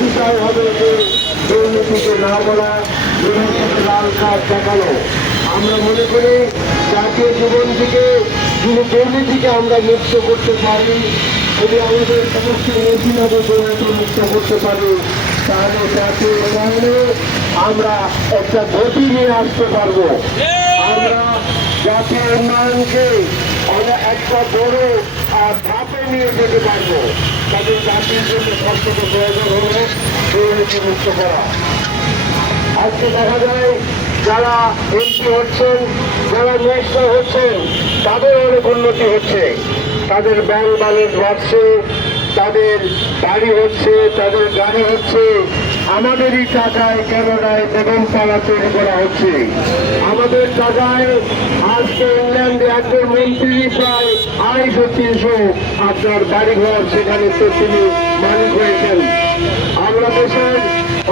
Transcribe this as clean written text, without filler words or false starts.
বিষয় হবে যে দুর্নীতিকে না বলা, দুর্নীতিকে লাল কার্ড দেখানো। আমরা মনে করি জাতীয় জীবন থেকে যদি দুর্নীতিকে আমরা মুক্ত করতে পারি, যদি আমাদের সমস্ত নীতিমালা মুক্ত করতে পারি, তাহলে জাতীয় উন্নয়নে আমরা একটা গতি নিয়ে আসতে পারবো। আমরা জাতীয় উন্নয়নকে একটা বড় ধাপে নিয়ে যেতে পারবো। তাদের জাতির জন্য সবথেকে প্রয়োজন হল দুর্নীতি মুক্ত করা। আজকে দেখা যায় যারা এমপি হচ্ছেন, যারা মিনিস্টার হচ্ছেন, তাদের অনেক উন্নতি হচ্ছে, তাদের ব্যাংক ব্যালেন্স বাড়ছে, তাদের বাড়ি হচ্ছে, তাদের গাড়ি হচ্ছে। আমাদেরই টাকায় কেনাডায় বেগমপাড়া তৈরি করা হচ্ছে, আমাদের টাকায় আজকে ইংল্যান্ডে একজন মন্ত্রী প্রায় 250 আপনার বাড়িঘর সেখানে তো তিনি মালিক হয়েছেন। আমরা দেশের